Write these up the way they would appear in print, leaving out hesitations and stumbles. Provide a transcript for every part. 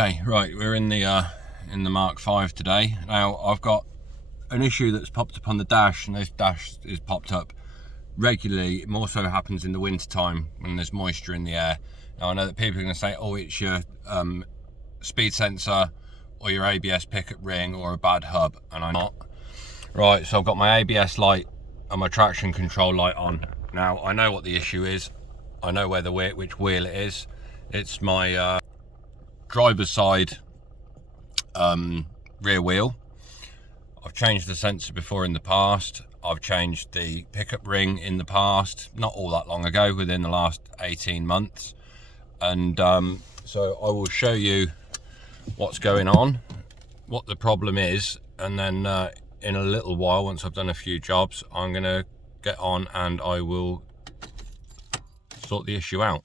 Okay, right, we're in the Mark 5 today. Now I've got an issue that's popped up on the dash, and this dash is popped up regularly. It more so happens in the winter time when there's moisture in the air. Now I know that people are going to say, oh, it's your speed sensor or your ABS pickup ring or a bad hub, and I'm not. Right, so I've got my ABS light and my traction control light on. Now I know what the issue is. I know where which wheel it is. It's my driver's side rear wheel. I've changed the sensor before in the past. I've changed the pickup ring in the past, not all that long ago, within the last 18 months. And so I will show you what's going on, what the problem is, and then in a little while, once I've done a few jobs, I'm gonna get on and I will sort the issue out.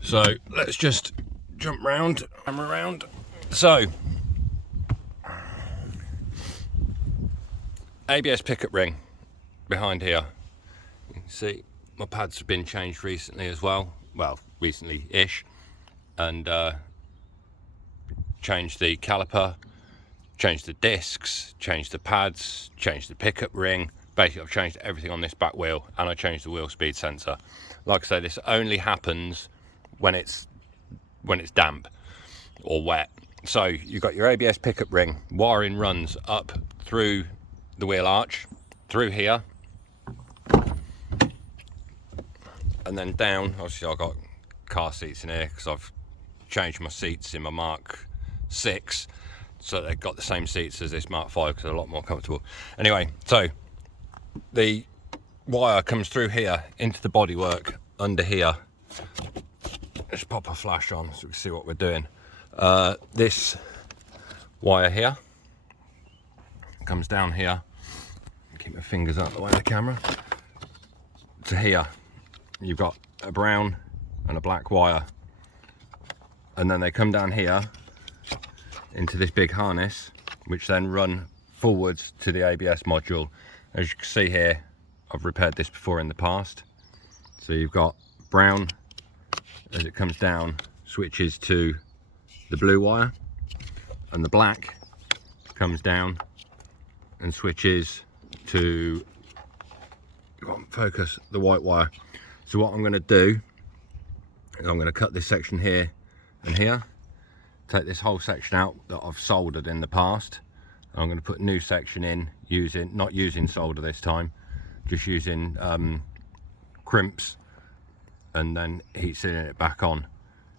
So let's just jump round, come around. So ABS pickup ring behind here. You can see my pads have been changed recently as well. Well, recently-ish. And changed the caliper, changed the discs, changed the pads, changed the pickup ring. Basically, I've changed everything on this back wheel, and I changed the wheel speed sensor. Like I say, this only happens when it's damp or wet. So you've got your ABS pickup ring. Wiring runs up through the wheel arch, through here, and then down. Obviously I've got car seats in here because I've changed my seats in my Mark 6, so they've got the same seats as this Mark 5 because they're a lot more comfortable. Anyway, so the wire comes through here into the bodywork under here. Let's pop a flash on so we can see what we're doing. This wire here comes down here. Keep my fingers out of the way of the camera. To here, you've got a brown and a black wire, and then they come down here into this big harness, which then run forwards to the ABS module. As you can see here, I've repaired this before in the past. So you've got brown, as it comes down, switches to the blue wire, and the black comes down and switches to, focus, the white wire. So what I'm going to do is I'm going to cut this section here and here, take this whole section out that I've soldered in the past. I'm going to put a new section in, not using solder this time, just using crimps, and then heat sealing it back on.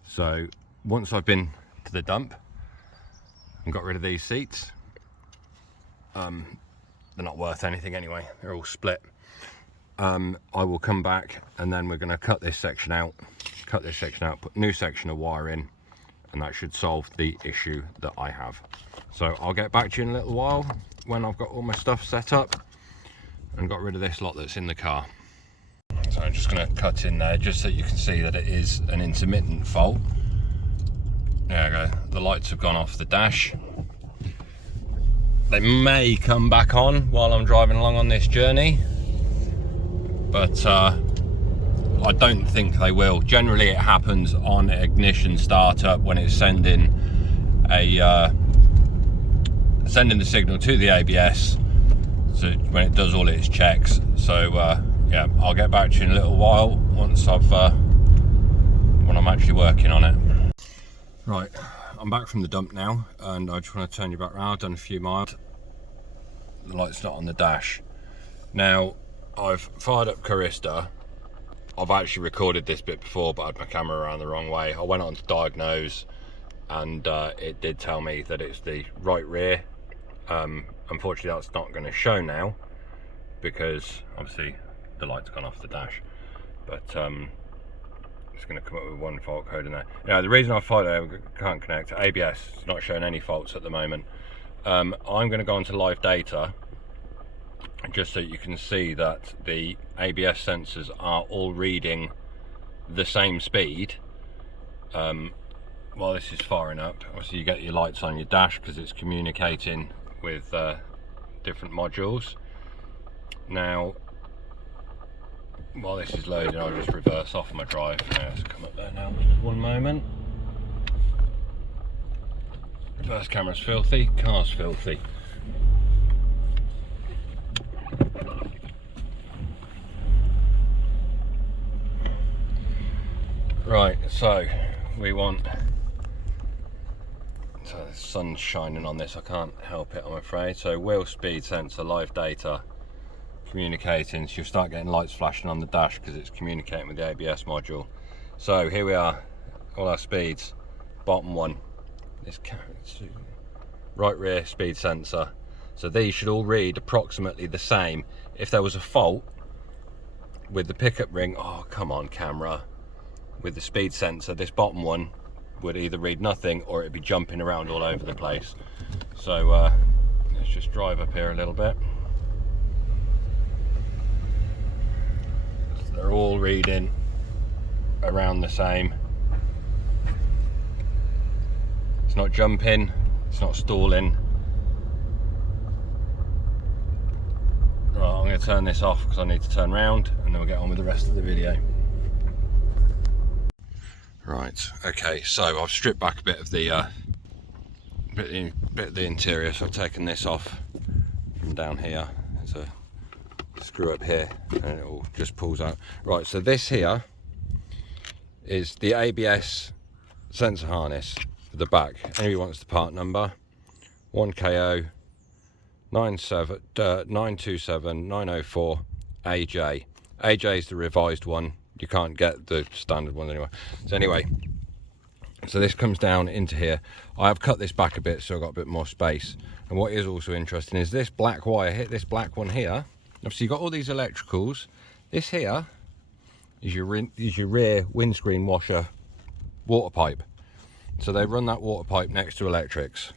So once I've been to the dump and got rid of these seats, they're not worth anything anyway, they're all split. I will come back and then we're going to cut this section out, put a new section of wire in, and that should solve the issue that I have. So I'll get back to you in a little while when I've got all my stuff set up and got rid of this lot that's in the car. So I'm just going to cut in there just so you can see that it is an intermittent fault. There we go, the lights have gone off the dash. They may come back on while I'm driving along on this journey, but I don't think they will. Generally it happens on ignition startup when it's sending the signal to the ABS, so when it does all its checks. So yeah, I'll get back to you in a little while once when I'm actually working on it. Right, I'm back from the dump now, and I just want to turn you back around. I've done a few miles. The light's not on the dash. Now, I've fired up Carista. I've actually recorded this bit before, but I had my camera around the wrong way. I went on to diagnose, and it did tell me that it's the right rear. Unfortunately, that's not going to show now, because obviously the light's gone off the dash. But it's going to come up with one fault code in there. Now, the reason I fired it, I can't connect. ABS is not showing any faults at the moment. I'm going to go onto live data just so you can see that the ABS sensors are all reading the same speed. While this is firing up, obviously you get your lights on your dash because it's communicating with different modules. Now, while this is loading, I'll just reverse off my drive. Let's come up there now, just one moment. First camera's filthy, car's filthy. Right, so we want, so the sun's shining on this, I can't help it I'm afraid. So wheel speed sensor, live data, communicating, so you'll start getting lights flashing on the dash because it's communicating with the ABS module. So here we are, all our speeds, bottom one, this right rear speed sensor. So these should all read approximately the same. If there was a fault with the pickup ring, oh come on camera, with the speed sensor, this bottom one would either read nothing or it'd be jumping around all over the place. So let's just drive up here a little bit. So they're all reading around the same. It's not jumping, it's not stalling. Right, I'm going to turn this off because I need to turn round and then we'll get on with the rest of the video. Right, okay, so I've stripped back a bit of the bit of the interior, so I've taken this off from down here. There's a screw up here and it all just pulls out. Right, so this here is the ABS sensor harness for the back. Anybody wants the part number, 1KO 927 904 AJ. AJ is the revised one. You can't get the standard one anyway. So anyway, so this comes down into here. I have cut this back a bit so I've got a bit more space. And what is also interesting is this black wire, hit this black one here. Obviously you've got all these electricals. This here is your rear windscreen washer water pipe. So they run that water pipe next to electrics.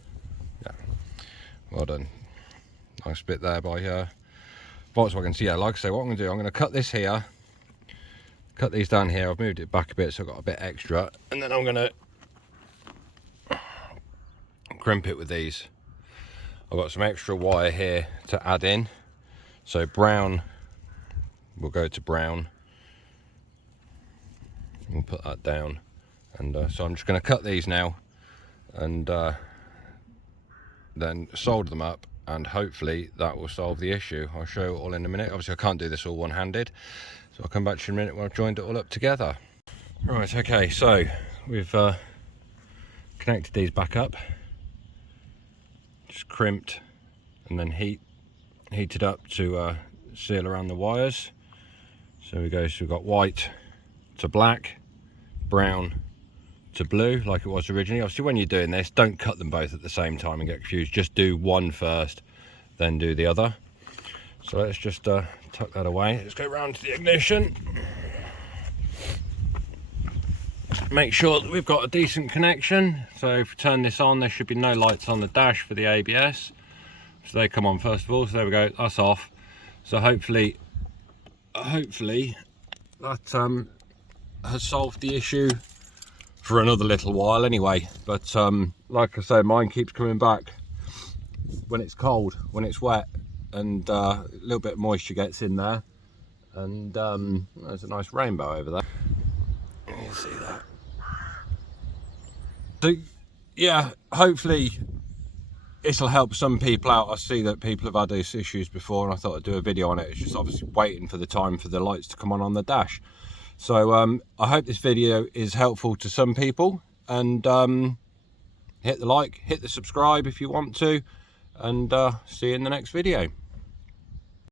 Yeah, well done. Nice bit there by Volkswagen. So yeah, like I say, what I'm going to do, I'm going to cut this here, cut these down here. I've moved it back a bit so I've got a bit extra, and then I'm going to crimp it with these. I've got some extra wire here to add in, so brown, we'll go to brown. We'll put that down, and so I'm just going to cut these now and then solder them up, and hopefully that will solve the issue. I'll show you all in a minute. Obviously I can't do this all one-handed, so I'll come back to you in a minute when I've joined it all up together. Right, okay, so we've connected these back up, just crimped and then heated up to seal around the wires. So we go, so we've got white to black, brown to blue like it was originally. Obviously when you're doing this, don't cut them both at the same time and get confused. Just do one first, then do the other. So let's just tuck that away. Let's go round to the ignition. Make sure that we've got a decent connection. So if we turn this on, there should be no lights on the dash for the ABS. So they come on first of all. So there we go, that's off. So hopefully that has solved the issue for another little while anyway. But like I say, mine keeps coming back when it's cold, when it's wet, and a little bit of moisture gets in there, and there's a nice rainbow over there. You see that? So yeah, hopefully it'll help some people out. I see that people have had these issues before, and I thought I'd do a video on it. It's just obviously waiting for the time for the lights to come on the dash. So I hope this video is helpful to some people, and hit the like, hit the subscribe if you want to, and see you in the next video.